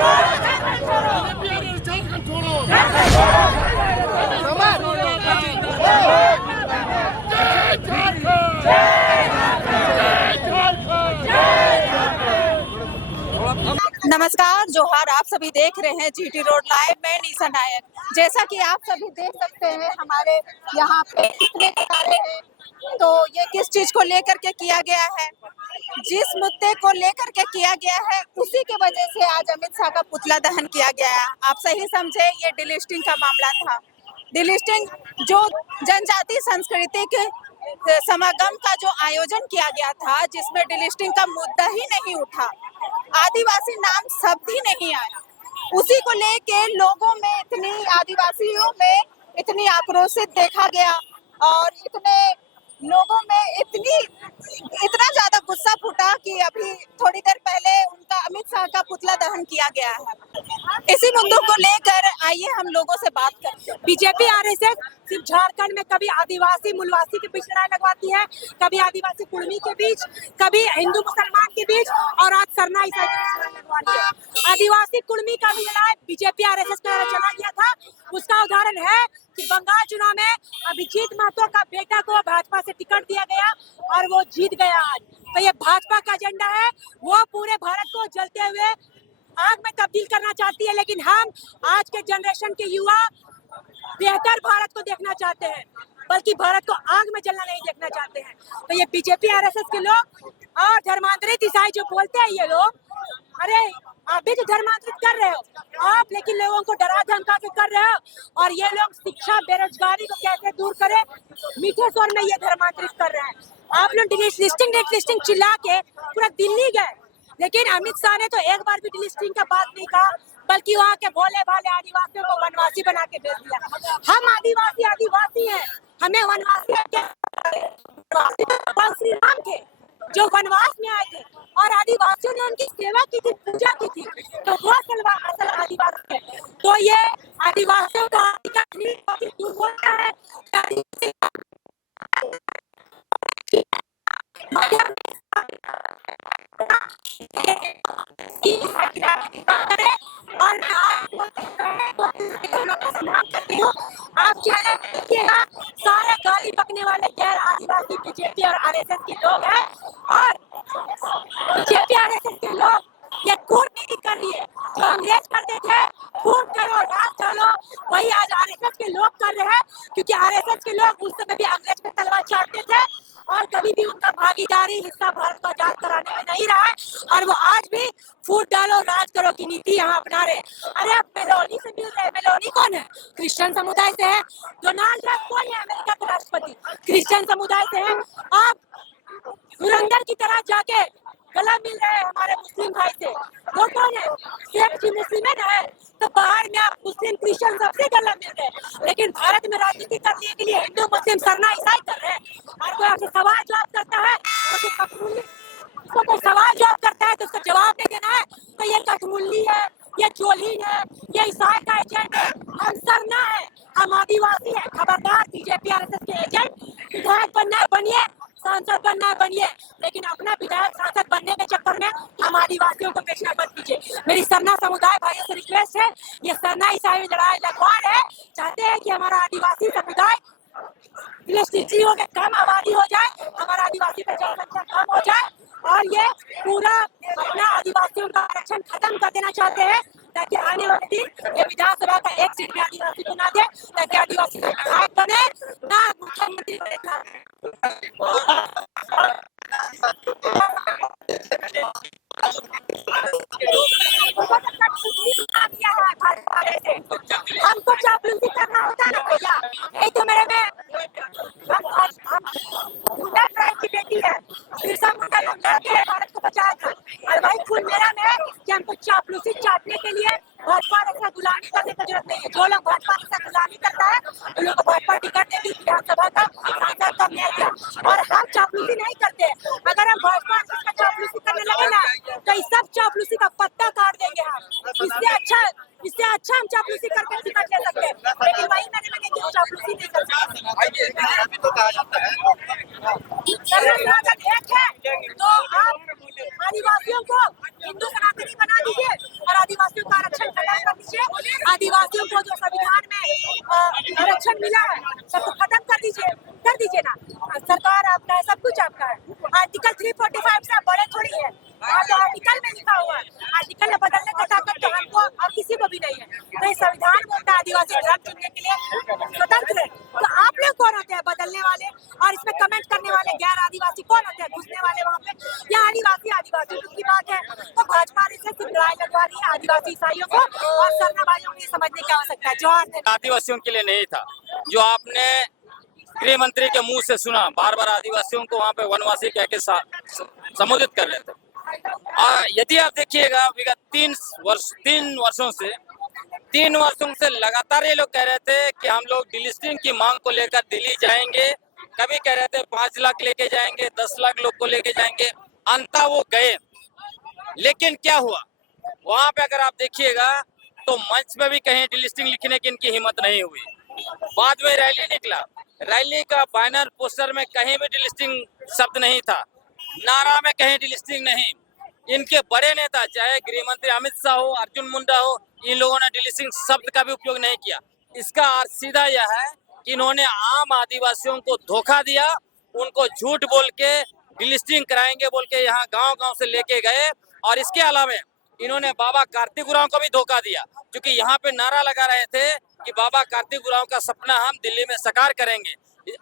झारखंड छोड़ो। नमस्कार, जोहार। आप सभी देख रहे हैं जीटी रोड लाइव में निशा नायक। जैसा कि आप सभी देख सकते हैं हमारे यहाँ पे कितने नजारे हैं। तो ये किस चीज को लेकर के किया गया है, जिस मुद्दे को लेकर के किया गया है, उसी के वजह से आज अमित शाह का पुतला दहन किया गया है। आप सही समझे, ये डिलिस्टिंग का मामला था। डिलिस्टिंग जो जनजाति संस्कृति के समागम का जो आयोजन किया गया था, जिसमें डिलिस्टिंग का मुद्दा ही नहीं उठा, आदिवासी नाम शब्द ही नहीं आया, उसी को लेके लोगों में इतनी, आदिवासियों में इतनी आक्रोशित देखा गया और इतने लोगों में इतना ज्यादा गुस्सा फूटा कि अभी थोड़ी देर पहले उनका अमित शाह का पुतला दहन किया गया है। इसी मुद्दों को लेकर आइए हम लोगों से बात करते हैं। बीजेपी आरएसएस सिर्फ झारखंड में कभी आदिवासी मुलवासी के बीच लड़ाई लगवाती है, कभी आदिवासी कुर्मी के बीच, कभी हिंदू मुसलमान के बीच, और आज सरना ईसाई के बीच लड़ाई लगवाती है। आदिवासी कुर्मी का भी लड़ाई बीजेपी आरएसएस का चला गया था। उसका उदाहरण है कि बंगाल चुनाव में अभिजीत महतो का बेटा को भाजपा से टिकट दिया गया और वो जीत गया आज। तो ये भाजपा का एजेंडा है, वो पूरे भारत को जलते हुए आग में तब्दील करना चाहती है। लेकिन हम आज के जनरेशन के युवा बेहतर भारत को देखना चाहते हैं, बल्कि भारत को आग में जलना नहीं देखना चाहते हैं। तो ये बीजेपी आरएसएस के लोग और धर्मांतरित ईसाई जो बोलते हैं, ये लोग, अरे आप भी तो धर्मांतरित कर रहे हो आप, लेकिन लोगों को डरा धमका के कर रहे हो। और ये लोग शिक्षा बेरोजगारी को कैसे दूर करें, मीठे स्वर में ये धर्मांतरित कर रहे हैं। आप लोग डिलिस्टिंग चिल्ला के पूरा दिल्ली गए, लेकिन अमित शाह ने तो एक बार भी डिलिस्टिंग का बात नहीं कहा, बल्कि वहाँ के भोले भाले आदिवासियों को वनवासी बना के भेज दिया। हम आदिवासी हैं, हमें वनवासी श्री राम थे जो वनवास में आए थे और आदिवासियों ने उनकी सेवा की थी, पूजा की थी, तो वो असल आदिवासी है। तो ये आदिवासियों का दूर होता है। आप सारे गाली बकने वाले गैर आदिवासी बीजेपी और आरएसएस के लोग हैं, और बीजेपी आरएसएस के लोग ये कूटनीति कर रही है। जो अंग्रेज करते थे, खून करो राज चलो, वही आज आरएसएस के लोग कर रहे हैं। क्योंकि आरएसएस के लोग उस समय भी अंग्रेज पे तलवार चाटते थे और कभी भी उनका भागीदारी हिस्सा भारत को आजाद कराने में नहीं रहा है, और वो आज भी फूट डालो राज करो की नीति यहाँ अपना रहे। अरे आप मेलोनी से मिल रहे, मेलोनी कौन है? क्रिश्चियन समुदाय से है। डोनाल्ड ट्रंप कौन है? अमेरिका के राष्ट्रपति, क्रिश्चियन समुदाय से है। आप धुरंधर की तरह जाके गला मिल रहे हैं हमारे मुस्लिम भाई से, वो कौन है? शेख जी मुस्लिम है, तो बाहर में आप मुस्लिम क्रिश्चियन सबसे गला मिल रहे हैं, लेकिन भारत में राजनीति करने के लिए हिंदू मुस्लिम सरना ईसाई कर रहे हैं। और कोई आपसे सवाल जवाब करता है उसको कोई सवाल जवाब करता है तो उसका जवाब नहीं देना है, तो ये कठमुल्ली है, ये जोलीन है, ये ईसाई का एजेंट है। हम सरना है, हम आदिवासी है। खबरदार बीजेपी आरएसएस के एजेंट, विधायक बनना बनिए, सांसद बनना बनिए, लेकिन अपना विधायक सांसद बनने के चक्कर में हम आदिवासियों को बेचना बंद कीजिए। मेरी सरना समुदाय भाइयों से रिक्वेस्ट है, ये सरना ईसाई लड़ाई लगवा रहे, चाहते हैं कि हमारा आदिवासी समुदाय हो के कम आबादी हो जाए, हमारा आदिवासी पे जनसंख्या कम हो जाए, और ये पूरा अपना आदिवासियों का आरक्षण खत्म कर देना चाहते हैं, ताकि आने वाले दिन ये विधानसभा का एक सीट में आदिवासी को ना दे, ताकि आदिवासी विधायक बने ना मुख्यमंत्री बने। हमको चापलूसी करना होता है ना भैया, यही तो मेरे में मुंडा ट्राइब की बेटी है, बिरसा मुंडा ने भारत को बचाया था, और भाई खून मेरा में है कि हमको चापलूसी चाटने के लिए भाजपा जैसा गुलामी करने की जरूरत नहीं है। जो लोग भाजपा जैसा गुलामी करता है उन लोगों को भाजपा टिकट देती, विधानसभा का सांसद का मेयर का, और हम चापलूसी नहीं करते। अगर हम भाजपा जैसा चापलूसी करने लगे ना, तो इस सब चापलूसी का पत्ता काट देंगे हम। इससे अच्छा हम चापलूसी करके टिकट ले सकते हैं, लेकिन वही मैंने लगे कि चापलूसी नहीं कर सकते। अभी तो कहा जाता है तो आप आदिवासियों को हिंदू सनातनी बना दीजिए और आदिवासियों का आरक्षण खत्म कर दीजिए, आदिवासियों को जो संविधान में आरक्षण मिला है सबको खत्म कर दीजिए ना। सरकार आपका है, सब कुछ आपका है। आर्टिकल 345 से बड़े थोड़ी है, और जो आर्टिकल में लिखा हुआ है, आर्टिकल में बदलने का ताकत तो हमको और किसी को भी नहीं है। तो ये संविधान बोलता है आदिवासी धर्म चुनने के लिए स्वतंत्र है। तो आप लोग कौन होते हैं बदलने वाले और इसमें कमेंट करने वाले? गैर आदिवासी कौन होते हैं घुसने वाले वहाँ पे? या आदिवासी की बात है तो भाजपा से सिर्फ राय लगवा रही है आदिवासी ईसाइयों को, और सरना भाइयों को समझने की आवश्यकता है। जवाहर आदिवासियों के लिए नहीं था, जो आपने गृह मंत्री के मुंह से सुना, बार बार आदिवासियों को वहाँ पे वनवासी कह के संबोधित कर रहे थे। यदि आप देखिएगा विगत 3 वर्षों से लगातार ये लोग कह रहे थे कि हम लोग डिलिस्टिंग की मांग को लेकर दिल्ली जाएंगे। कभी कह रहे थे 5 लाख लेके जाएंगे, 10 लाख लोग को लेके जाएंगे, अंततः वो गए। लेकिन क्या हुआ वहां पे, अगर आप देखिएगा तो मंच में भी कहीं डिलिस्टिंग लिखने की इनकी हिम्मत नहीं हुई। बाद में रैली निकला, रैली का बैनर पोस्टर में कहीं भी डिलिस्टिंग शब्द नहीं था, नारा में कहीं डिलिस्टिंग नहीं। इनके बड़े नेता चाहे गृह मंत्री अमित शाह हो, अर्जुन मुंडा हो, इन लोगों ने डिलिस्टिंग शब्द का भी उपयोग नहीं किया। इसका अर्थ सीधा यह है कि इन्होंने आम आदिवासियों को धोखा दिया, उनको झूठ बोल के डिलिस्टिंग कराएंगे बोल के यहाँ गांव-गांव से लेके गए। और इसके अलावा इन्होंने बाबा कार्तिक उरांव को भी धोखा दिया, क्योंकि यहाँ पे नारा लगा रहे थे कि बाबा कार्तिक उरांव का सपना हम दिल्ली में साकार करेंगे,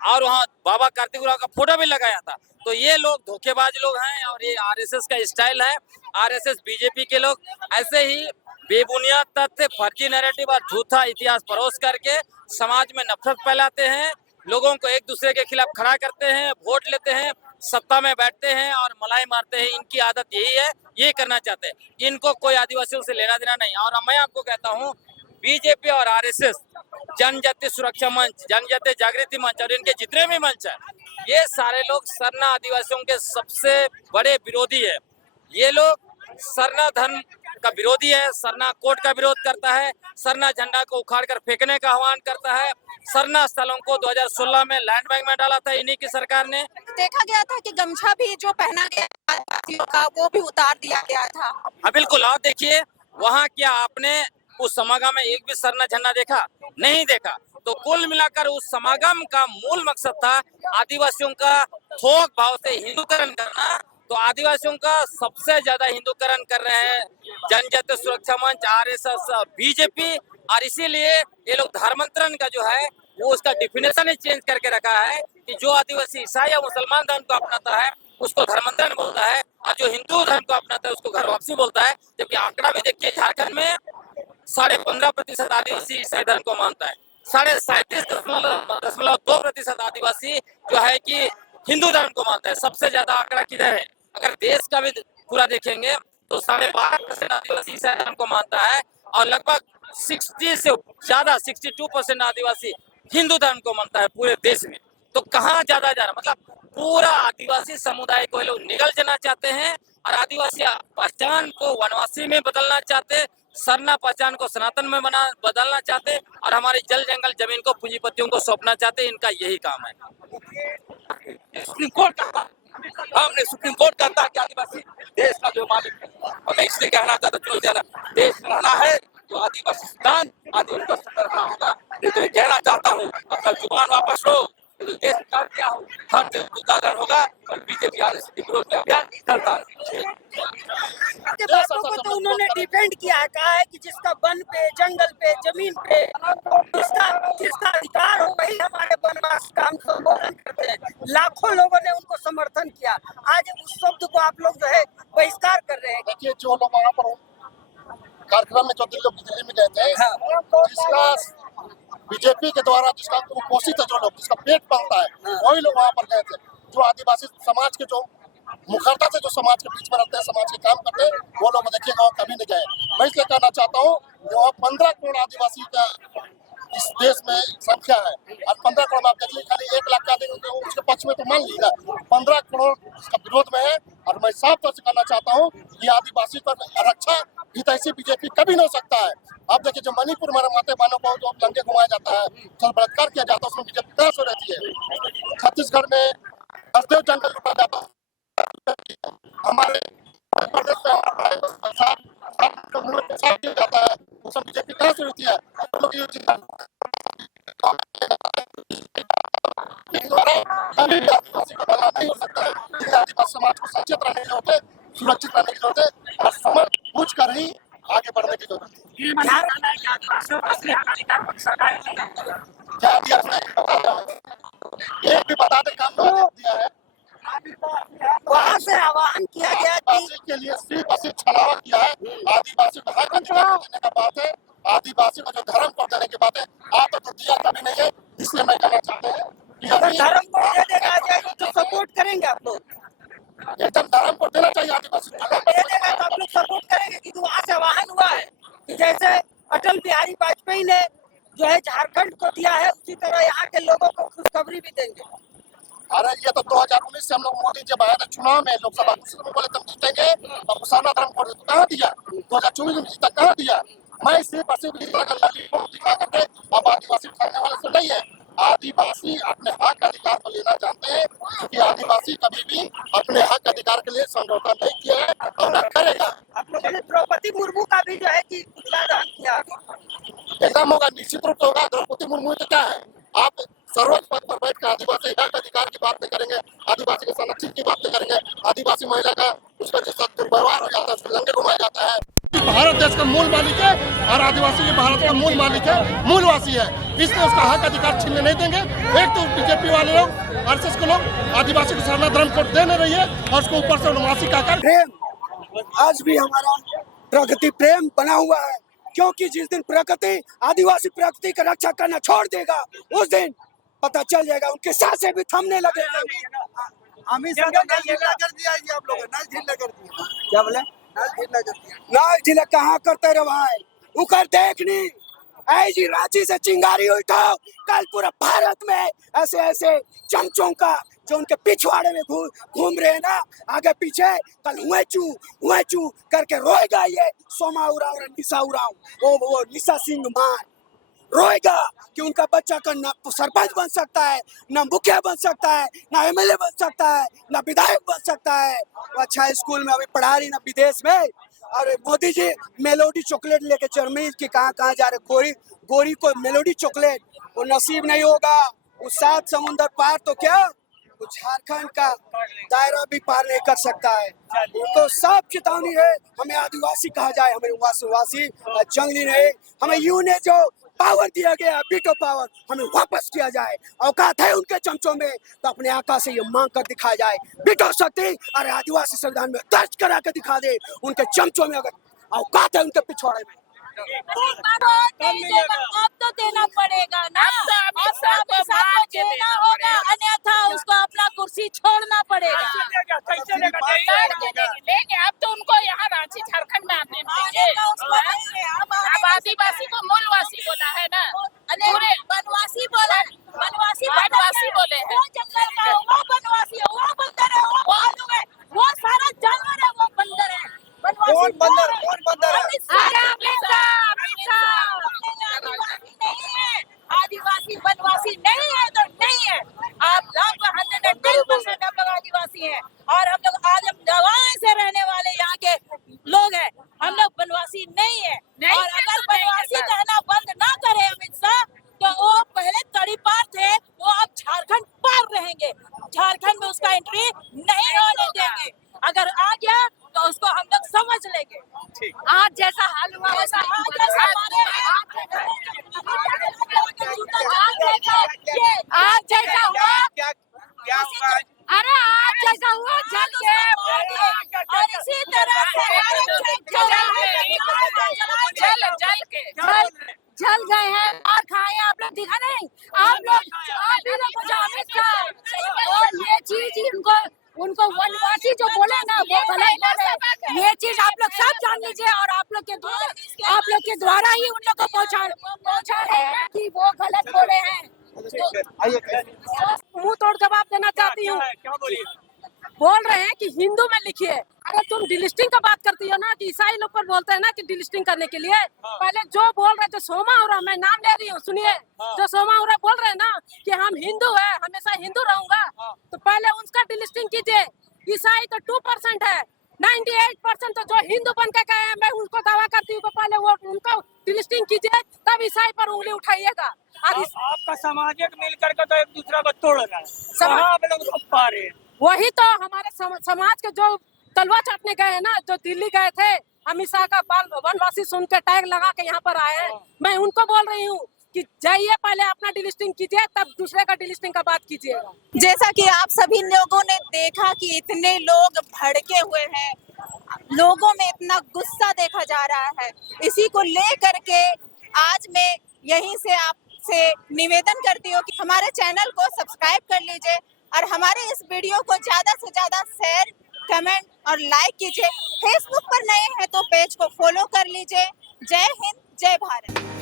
और वहाँ बाबा कार्तिक उरांव का फोटो भी लगाया था। तो ये लोग धोखेबाज लोग हैं और ये आरएसएस का स्टाइल है। आरएसएस बीजेपी के लोग ऐसे ही बेबुनियाद तथ्य, फर्जी नैरेटिव और झूठा इतिहास परोस करके समाज में नफरत फैलाते हैं, लोगों को एक दूसरे के खिलाफ खड़ा करते हैं, वोट लेते हैं, सत्ता में बैठते हैं और मलाई मारते हैं। इनकी आदत यही है, ये करना चाहते हैं। इनको कोई आदिवासियों से लेना देना नहीं। और मैं आपको कहता हूँ, बीजेपी और आरएसएस, जनजातीय सुरक्षा मंच, जनजातीय जागृति मंच और इनके जितने भी मंच है, ये सारे लोग सरना आदिवासियों के सबसे बड़े विरोधी है। ये लोग सरना धर्म का विरोधी है, सरना कोड का विरोध करता है, सरना झंडा को उखाड़ कर फेंकने का आह्वान करता है। सरना स्थलों को 2016 में लैंड बैंक में डाला था इन्हीं की सरकार ने। देखा गया था कि गमछा भी जो पहना गया आदिवासियों का वो भी उतार दिया गया था। हाँ बिल्कुल। और देखिए वहाँ क्या आपने उस समागम में एक भी सरना झंडा देखा? नहीं देखा। तो कुल मिलाकर उस समागम का मूल मकसद था आदिवासियों का थोक भाव से हिंदूकरण करना। तो आदिवासियों का सबसे ज्यादा हिंदूकरण कर रहे हैं जनजातीय सुरक्षा मंच, आरएसएस और बीजेपी। और इसीलिए ये लोग धर्मांतरण का जो है वो उसका डिफिनेशन ही चेंज करके रखा है कि जो आदिवासी ईसाई या मुसलमान धर्म को अपनाता है उसको धर्मांतरण बोलता है, और जो हिंदू धर्म को अपनाता है उसको घर वापसी बोलता है। जबकि आंकड़ा भी देखिए, झारखंड में 15.5% आदिवासी ईसाई धर्म को मानता है, 37.2% आदिवासी जो है कि हिंदू धर्म को मानता है। सबसे ज्यादा आंकड़ा किधर है? अगर देश का भी पूरा देखेंगे तो 12.5% आदिवासी ईसाई धर्म को मानता है, और लगभग 60 से ज्यादा 62% आदिवासी हिंदू धर्म को मानता है पूरे देश में। तो कहाँ ज्यादा जा रहा, मतलब पूरा आदिवासी समुदाय को लोग निगल जाना चाहते हैं, और आदिवासी पहचान को वनवासी में बदलना चाहते, सरना पहचान को सनातन में बदलना चाहते, और हमारी जल जंगल जमीन को पूंजीपतियों को सौंपना चाहते। इनका यही काम है। सुप्रीम कोर्ट का हमने सुप्रीम कोर्ट कहता है कि आदिवासी देश का जो मालिक है, और मैं इसलिए कहना चाहता हूँ ज्यादा देश में रहना है तो आदिवासी स्थान आदिवासी को रखना होगा। नहीं तो कहना चाहता हूँ अपना जुबान वापस लो, तो देश का क्या हो, हर उदाहरण होगा और बीजेपी आरएसएस के विरोध में अभियान चलता है। बातों को तो उन्होंने डिफेंड किया है, कहा है कि जिसका वन पे, जंगल पे, जमीन पे जिसका अधिकार हो वही हमारे वनवास का हम संबोधन करते हैं। लाखों लोगों ने उनको समर्थन किया, आज उस शब्द को आप लोग जो है बहिष्कार कर रहे हैं। देखिए जो लोग वहाँ पर कार्यक्रम में जो दिल्ली में गए थे, जिसका बीजेपी के द्वारा जिसका कुपोषित है, जो लोग जिसका पेट पलता है, वही लोग वहाँ पर गए थे। जो आदिवासी समाज के जो मुखरता से जो समाज के बीच में रहते हैं, समाज के काम करते हैं, वो लोग देखिए गाँव कभी नहीं गए। मैं इसलिए कहना चाहता हूँ जो 15 करोड़ आदिवासी का इस देश में संख्या है, और 15 करोड़ आप देखिए खाली 1 लाख का देंगे उसके पक्ष में तो मान लीजिएगा 15 करोड़ इसका विरोध में है। और मैं साफ तौर से कहना चाहता हूँ कि आदिवासी पर रक्षा हितैषी बीजेपी कभी नहीं हो सकता है। आप देखिए जो मणिपुर में माते बहनों को जो लंगे घुमाया जाता है, छल बलात्कार किया जाता है, उसमें बीजेपी तय हो रहती है। छत्तीसगढ़ में हसदेव जंगल लूटा जाता है, हमारे प्रदेश में के द्वारा कभी भी आदिवासी को भला नहीं हो सकता है। इसलिए आदिवासी समाज को सचेत रहने की जरूरत है, सुरक्षित रहने की जरूरत है और समझ बूझ कर ही आगे बढ़ने की जरूरत है। क्या दिया एक भी बता दे काम दिया है। वहाँ से आह्वान किया गया कि आदिवासी के लिए सिर्फ और सिर्फ छलावा किया है। आदिवासी को हक अधिकार देने का बात है, आदिवासी को जो धर्म को देने की बात है, आप तो दिया कभी नहीं है। इसलिए मैं कहना चाहता हूँ कि अगर अभी धर्म को दे देगा जाएगा तो सपोर्ट करेंगे आप लोग, एकदम धर्म को देना चाहिए आदिवासी को। दे देगा तो आप लोग सपोर्ट करेंगे। क्योंकि वहाँ से आह्वान हुआ है कि जैसे अटल बिहारी वाजपेयी ने जो है झारखंड को दिया है, उसी तरह यहाँ के लोगों को खुशखबरी भी देंगे। अरे ये तो 2019 से हम लोग मोदी जब आया था चुनाव में लोकसभा में बोले तुम जीतेंगे और मुसलमान धर्म को कहाँ दिया, 2024 में जीता कहाँ दिया। मैं सिर्फ और सिर्फ इस तरह का लॉलीपॉप दिखा करके अब आदिवासी खाने वाले से नहीं है। आदिवासी अपने हक अधिकार को लेना जानते हैं कि आदिवासी कभी भी अपने हक अधिकार के लिए समझौता नहीं किया है और न करेगा। आप लोगों ने द्रौपदी मुर्मू का भी जो है कि पुतला दहन किया, एकदम होगा, निश्चित रूप से होगा। द्रौपदी मुर्मू तो क्या है, आप सर्वोच्च पद पर बैठ कर आदिवासी हक अधिकार की बात नहीं करेंगे, आदिवासी के संरक्षण की बात नहीं करेंगे। आदिवासी महिला का उसका जिसका दुर्व्यवहार हो जाता है, उसको लंगे घुमाया जाता है। भारत देश का मूल मालिक है और आदिवासी भी भारत का मूल मालिक है, मूलवासी है। इसलिए उसका हक अधिकार छीनने नहीं देंगे। एक तो बीजेपी वाले लोग, आरएसएस के लोग आदिवासी को सरना धर्म कोड दे नहीं रही है और उसको ऊपर से उन्वासी कहकर प्रेम आज भी हमारा प्रकृति प्रेम बना हुआ है। क्योंकि जिस दिन प्रकृति आदिवासी प्रकृति का रक्षा करना छोड़ देगा, उस दिन पता चल जाएगा, उनके सांसें भी थमने लगेंगे। अमित शाह का नल ढीला कर दिया है आप लोगों ने, नल ढीला कर दिया। क्या बोले? नल ढीला कर दिया। नल ढीला कहाँ करते रहे भाई, उकर देखनी ऐसी रांची से चिंगारी उठाओ, कल पूरा भारत में ऐसे ऐसे चमचों का जो उनके पिछवाड़े में घूम रहे हैं ना आगे पीछे, कल हुए चू करके रोएगा ये सोमा उराव और निशा उराव, वो निशा सिंह मान रोएगा कि उनका बच्चा का ना सरपंच बन सकता है, ना मुखिया बन सकता है, ना एमएलए बन सकता है, ना विधायक बन सकता है। वो अच्छा स्कूल में अभी पढ़ा रही ना विदेश में। और मोदी जी मेलोडी चॉकलेट लेके जर्मनी की कहाँ जा रहे, गोरी को मेलोडी चॉकलेट वो नसीब नहीं होगा। वो 7 समुंदर पार तो क्या वो झारखंड का दायरा भी पार नहीं कर सकता है। उनको सब चेतावनी है, हमें आदिवासी कहा जाए, हमें वासी जंगली नहीं, हमें यू ने जो पावर दिया गया बीटो पावर हमें वापस किया जाए। औकात है उनके चमचों में तो अपने आका से ये मांग कर दिखाया जाए, बीटो शक्ति और आदिवासी संविधान में दर्ज करा कर दिखा दे उनके चमचों में अगर औकात है उनके पिछवाड़े में। अब तो देना पड़ेगा ना, अब देना होगा, अन्यथा उसको अपना कुर्सी छोड़ना पड़ेगा। लेंगे अब तो उनको यहाँ रांची झारखंड में आने देंगे। अब आदिवासी को मूलवासी बोला है ना, पूरे बनवासी बोला, बनवासी बोले हैं। वो जंगल का वो बनवासी है, वो बंदर है, वो भालू है, वो सारा जानवर है, वो बंदर है। कौन बंदर है? आदिवासी बनवासी नहीं है तो नहीं है। आप लोग 110% हम लोग आदिवासी हैं और हम लोग आज हम दवाएं से रहने वाले यहाँ के लोग हैं। हम लोग बनवासी नहीं है। और अगर बनवासी कहना बंद ना करे अमित शाह तो वो पहले तड़ीपार थे, वो अब झारखंड पार रहेंगे। झारखंड में उसका एंट्री नहीं होने देंगे। अगर आ गया तो उसको हम लोग समझ लेंगे। आज जैसा हाल हुआ वैसा आज जैसा हुआ, अरे आज जैसा हुआ जल के और इसी तरह जल गए हैं और खाए। आप लोग दिखा नहीं, आप ही लोग को जो अमित शाह और ये चीज उनको वनवासी जो बोले ना वो गलत बोले। ये चीज आप लोग सब जान लीजिए और आप लोग के द्वारा ही उन लोग को पहुंचा रहे हैं कि वो गलत बोले हैं। मुंह तोड़ जवाब देना चाहती हूँ। बोल रहे हैं कि हिंदू में लिखिए। अगर तुम डिलिस्टिंग का बात करती हो ना कि ईसाई लोग पर बोलते हैं ना कि डिलिस्टिंग करने के लिए, पहले जो बोल रहे थे सोमा उराव, मैं नाम ले रही हूँ सुनिए, जो सोमा उराव बोल रहे हैं ना कि हम हिंदू है, हमेशा हिंदू रहूंगा, तो पहले उसका डिलिस्टिंग कीजिए। ईसाई तो 2% है, 98% तो जो हिंदू बन के गए हैं, मैं उसको दावा करती हूँ, पहले वो उनका डिलिस्टिंग कीजिए तब ईसाई पर उंगली उठाइएगा। और आपका समाज एक मिल करके तो एक दूसरा को तोड़ रहा है, समाज आप लोग सब पा रहे हैं। वही तो हमारे समाज के जो तलवा चाटने गए हैं ना, जो दिल्ली गए थे, अमित शाह का बाल वनवासी सुन के टैग लगा के यहाँ पर आए हैं। मैं उनको बोल रही हूँ कि जाइए पहले अपना डिलिस्टिंग कीजिए, तब दूसरे का डिलिस्टिंग का बात कीजिएगा। जैसा कि आप सभी लोगों ने देखा कि इतने लोग भड़के हुए हैं, लोगों में इतना गुस्सा देखा जा रहा है, इसी को लेकर के आज मैं यहीं से आपसे निवेदन करती हूँ कि हमारे चैनल को सब्सक्राइब कर लीजिए और हमारे इस वीडियो को ज्यादा से ज्यादा शेयर, कमेंट और लाइक कीजिए। फेसबुक पर नए हैं तो पेज को फॉलो कर लीजिए। जय हिंद, जय भारत।